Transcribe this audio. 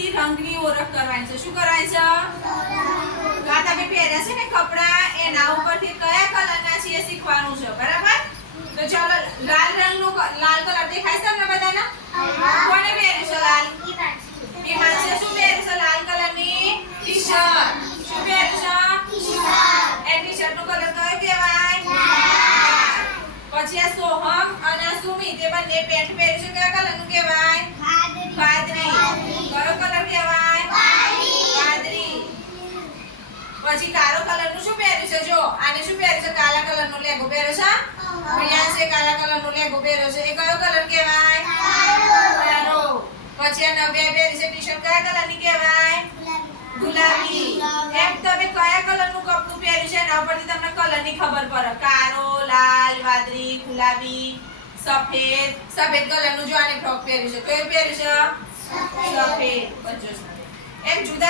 ઉપરથી રંગની ઓળખ કરવાની છે. શું કરવાની છે? આ તમે પહેર્યા છે ને કપડા એના ઉપરથી કયા કલરના છે એ શીખવાનું છે. બરાબર? તો ચાલો લાલ રંગનું લાલ કલર દેખાય છે ને બધાને? કોને પહેર્યું છે લાલ? હિમાંશે શું પહેર્યું છે? લાલ કલરની ટી-શર્ટ. શું પહેર્યું છે? ટી-શર્ટ. એ ટી-શર્ટનો કલર કયો કહેવાય? પછી આ સોહમ અને સુમી તે બંને પેન્ટ પહેર્યું છે કયા કલરનું કહેવાય? વાદળી. કયો કલર કહેવાય? વાદળી. પછી કાળો કલરનું શું પહેર્યું છે? જો આને શું પહેર્યું છે? કાળા કલરનો લેગો પહેર્યો છે. પ્રિયાંશે કાળા કલરનો લેગો પહેર્યો છે. એ કયો કલર કહેવાય? કાળો. પછી આ નવ્યા પહેરી છે ટી-શર્ટ કયા કલરની કહેવાય? ગુલાબી. એમ તમે કયા કલરનું કપડું પહેર્યું છે એના ઉપરથી તમને કલરની ખબર પડે. કાળો, લાલ, વાદળી, ગુલાબી, સફેદ. સફેદ કલરનું જો આને ફ્રોક પહેર્યું છે. કયું પહેર્યું છે? સફેદ. એમ જુદા